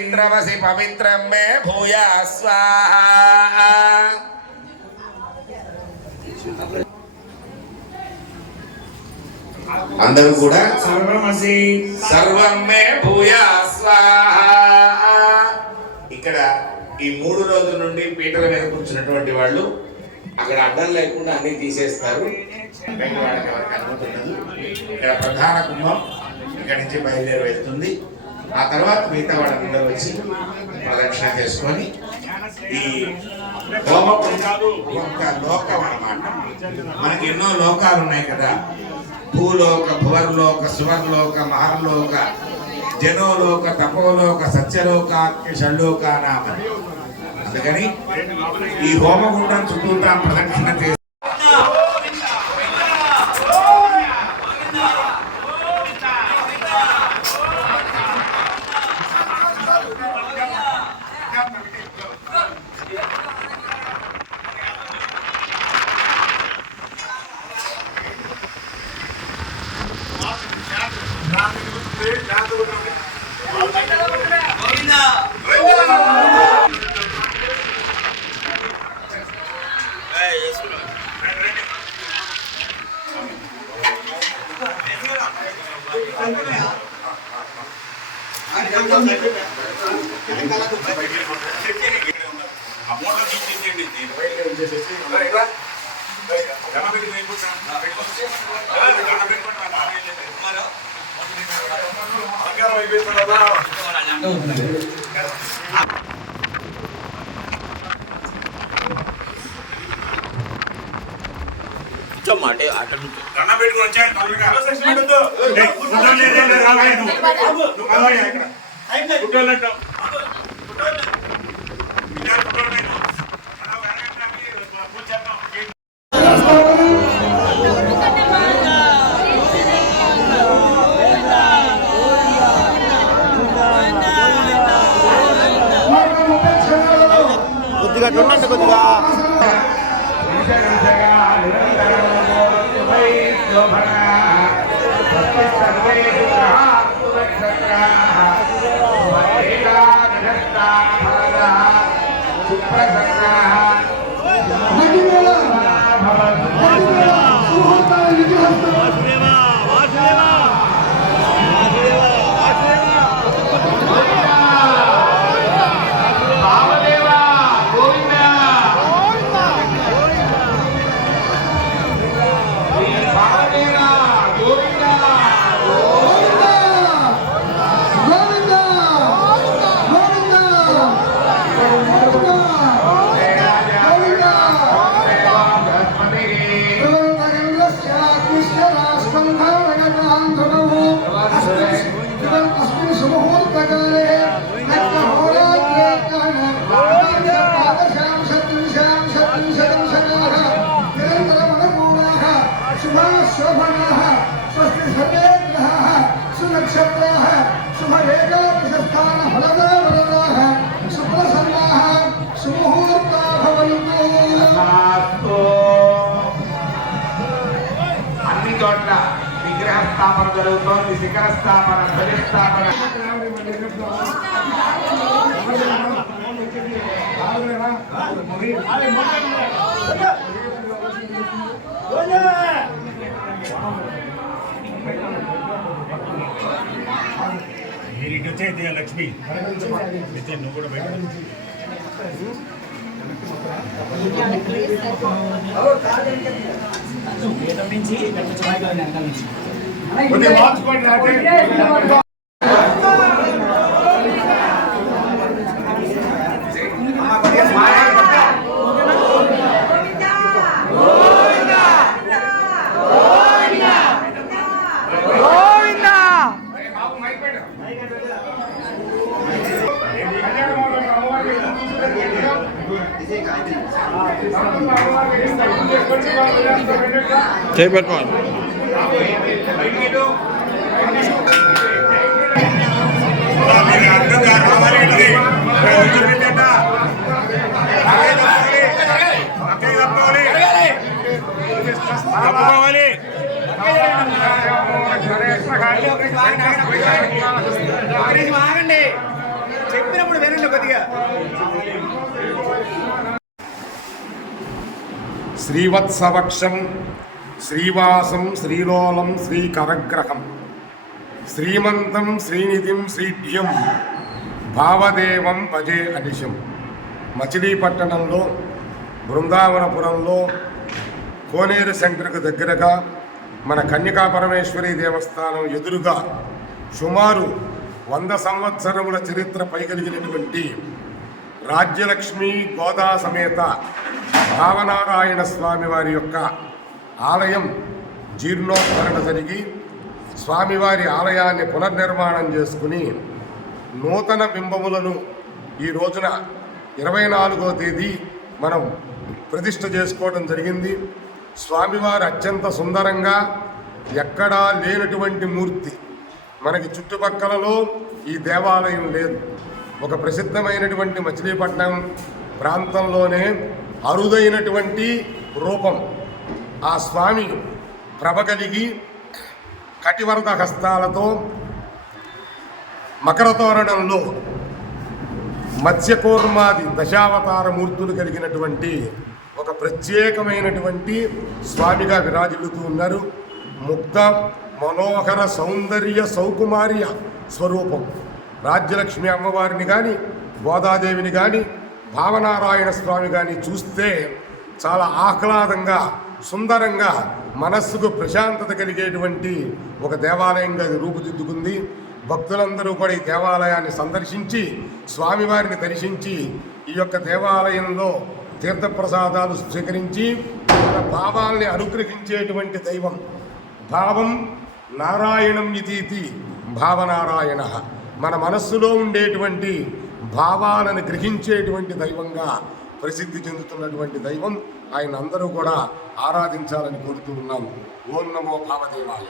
ఇంద్రవసి పవిత్రం మే భూయా స్వాహా. అందరూ కూడా సర్వం మే భూయా స్వాహా. ఇక్కడ ఈ 3 రోజుల నుండి పీటల మీద కూర్చున్నటువంటి వాళ్ళు అక్కడ అడ్డం లేకుండా అన్ని తీసేస్తారు. ఇక్కడ ప్రధాన కుంభం ఇక్కడి నుంచి బయలుదేరి వెళ్తుంది. ఆ తర్వాత మిగతా వాళ్ళందరూ వచ్చి ప్రదక్షిణ చేసుకొని ఈ హోమకుండాలు ఒక లోకం అన్నమాట. మనకి ఎన్నో లోకాలు ఉన్నాయి కదా, భూలోక, భువర్లోక, సువర్లోక, మహర్లోక, జనోలోక, తపోలోక, సత్యలోక, షణ్లోకానామ. అందుకని ఈ హోమగుండం చుట్టూతా ప్రదక్షిణ చేసి మాట ఆట కొద్దిగా చూడండి కొద్దిగా అన్ని చోట్ల విగ్రహ స్థాపన జరుగుతోంది. శిఖర స్థాపన, ధ్వజ స్థాపన. లక్ష్మి నువ్వు కూడా బయట చేపెట్టుకోండి. తప్పుకోవాలి. శ్రీవత్సవక్షం శ్రీవాసం శ్రీలోలం శ్రీకరగ్రహం శ్రీమంతం శ్రీనిధిం శ్రీఢ్యం భావదేవం భజే అనిశం. మచిలీపట్టణంలో బృందావనపురంలో కోనేరు సెంటర్కు దగ్గరగా మన కన్యకా పరమేశ్వరి దేవస్థానం ఎదురుగా సుమారు 100 సంవత్సరముల చరిత్ర పైగలిగినటువంటి రాజ్యలక్ష్మి గోదా సమేత భావనారాయణ స్వామి వారి యొక్క ఆలయం జీర్ణోద్ధరణ జరిగి స్వామివారి ఆలయాన్ని పునర్నిర్మాణం చేసుకుని నూతన బింబములను ఈ రోజున 24వ తేదీ మనం ప్రతిష్ఠ చేసుకోవడం జరిగింది. స్వామివారు అత్యంత సుందరంగా ఎక్కడా లేనటువంటి మూర్తి. మనకి చుట్టుపక్కలలో ఈ దేవాలయం లేదు. ఒక ప్రసిద్ధమైనటువంటి మచిలీపట్నం ప్రాంతంలోనే అరుదైనటువంటి రూపం. ఆ స్వామి ప్రభ కలిగి కటివరద హస్తాలతో మకర తోరణంలో మత్స్యకూర్మాది దశావతార మూర్తులు కలిగినటువంటి ఒక ప్రత్యేకమైనటువంటి స్వామిగా విరాజిల్లుతూ ఉన్నారు. ముక్త మనోహర సౌందర్య సౌకుమార్య స్వరూపం. రాజ్యలక్ష్మి అమ్మవారిని కానీ గోదాదేవిని కానీ భావనారాయణ స్వామి కానీ చూస్తే చాలా ఆహ్లాదంగా సుందరంగా మనస్సుకు ప్రశాంతత కలిగేటువంటి ఒక దేవాలయంగా ఇది రూపుదిద్దుకుంది. భక్తులందరూ కూడా ఈ దేవాలయాన్ని సందర్శించి స్వామివారిని దర్శించి ఈ యొక్క దేవాలయంలో తీర్థప్రసాదాలు స్వీకరించి మన భావాల్ని అనుగ్రహించేటువంటి దైవం. భావం నారాయణం ఇతీతి భావనారాయణ. మన మనస్సులో ఉండేటువంటి భావాలను గ్రహించేటువంటి దైవంగా ప్రసిద్ధి చెందుతున్నటువంటి దైవం. ఆయన అందరూ కూడా ఆరాధించాలని కోరుతూ ఉన్నాము. ఓం నమో భావదేవాయ.